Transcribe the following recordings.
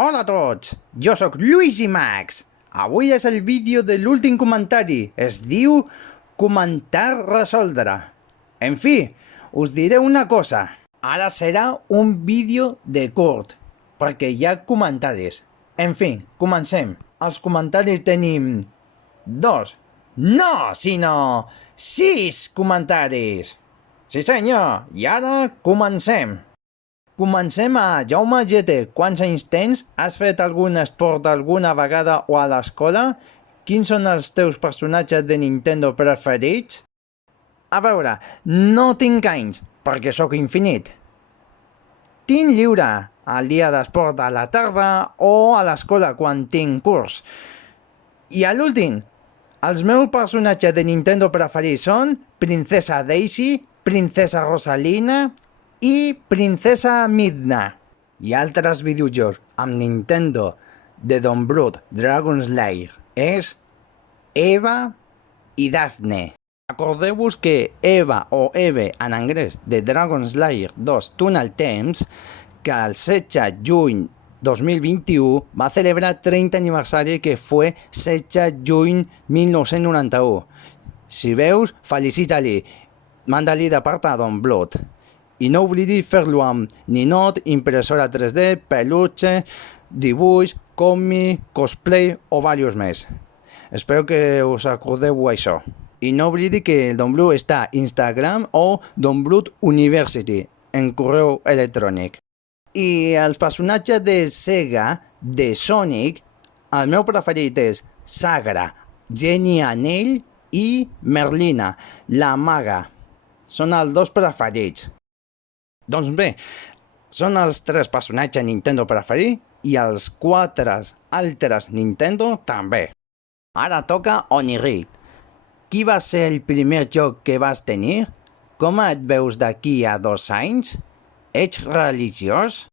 Hola a tots, jo sóc Lluís i Max. Avui és el vídeo de l'últim comentari. Es diu Comentar resoldre. En fi, us diré una cosa. Ara serà un vídeo de curt, perquè hi ha comentaris. En fi, comencem. Els comentaris tenim 2. No, sinó 6 comentaris. Sí senyor, i ara comencem. Comencem a Jaume GT. Quants anys tens? Has fet algun esport alguna vegada o a l'escola? Quins són els teus personatges de Nintendo preferits? A veure, no tinc anys, perquè sóc infinit. Tinc lliure el dia d'esport a la tarda o a l'escola quan tinc curs. I a l'últim, els meus personatges de Nintendo preferits són Princesa Daisy, Princesa Rosalina i Princesa Midna. I altres videojocs amb Nintendo de Don Bluth Dragon Slayer és Eva i Daphne. Recordeu-vos que Eva o Eve en anglès de Dragon Slayer 2 Tunnel Temps, que el 16 de juny 2021 va celebrar 30 aniversari, que fue 16 de juny 1991. Si veus, felicita-li, manda-li de part a Don Bluth. I no oblidis fer-lo amb ninot, impressora 3D, peluche, dibuix, còmic, cosplay o diversos més. Espero que us acordeu això. I no oblidi que Don Bluth està a Instagram o Don Bluth University en correu electrònic. I els personatges de Sega, de Sonic, el meu preferit és Sagra, Jenny Anell i Merlina, la maga. Són els dos preferits. Doncs bé, són els 3 personatges Nintendo preferits i els 4 altres Nintendo també. Ara toca Onirit. Qui va ser el primer joc que vas tenir? Com et veus d'aquí a 2 anys? Ets religiós?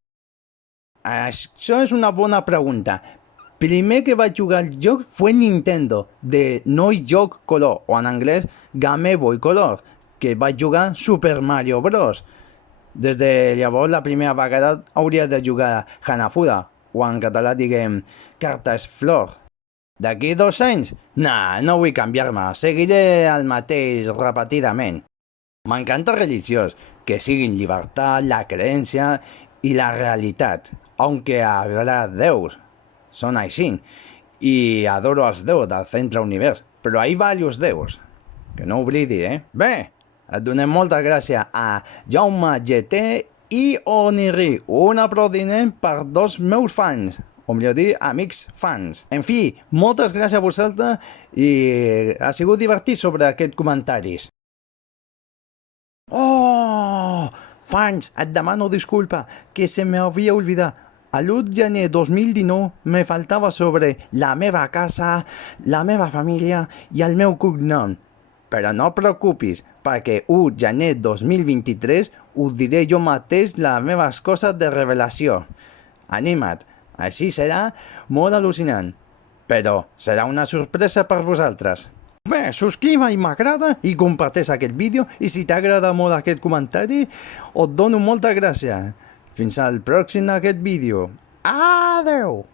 Això és una bona pregunta. Primer que vaig jugar el joc fue Nintendo, de Noi Joc Color, o en anglès Game Boy Color, que vaig jugar Super Mario Bros. Des de llavors la primera vegada hauria de jugar Hanafuda, o en català diguem Cartes Flor. D'aquí 2 anys? Nah, no vull canviar-me, seguiré el mateix repetidament. M'encanta religiós, que siguin llibertat, la creencia i la realitat, aunque habrá déus, són així, i adoro els déus del centre univers, però hi ha diversos déus, que no oblidi, Bé, et donem moltes gràcies a Jaume GT i Oniri, un aplaudiment per 2 meus fans, o millor dir, amics fans. En fi, moltes gràcies a vosaltres i ha sigut divertit sobre aquests comentaris. Oh! Fans, et demano disculpa, que se m'havia oblidat. A l'1 de gener 2019 me faltava sobre la meva casa, la meva família i el meu cognom. Però no et preocupis, perquè 1 de gener 2023 us diré jo mateix les meves coses de revelació. Anima't, així serà molt al·lucinant, però serà una sorpresa per vosaltres. Bé, subscriu i m'agrada i comparteix aquest vídeo, i si t'agrada molt aquest comentari, et dono moltes gràcies. Fins al pròxim aquest vídeo. Adeu!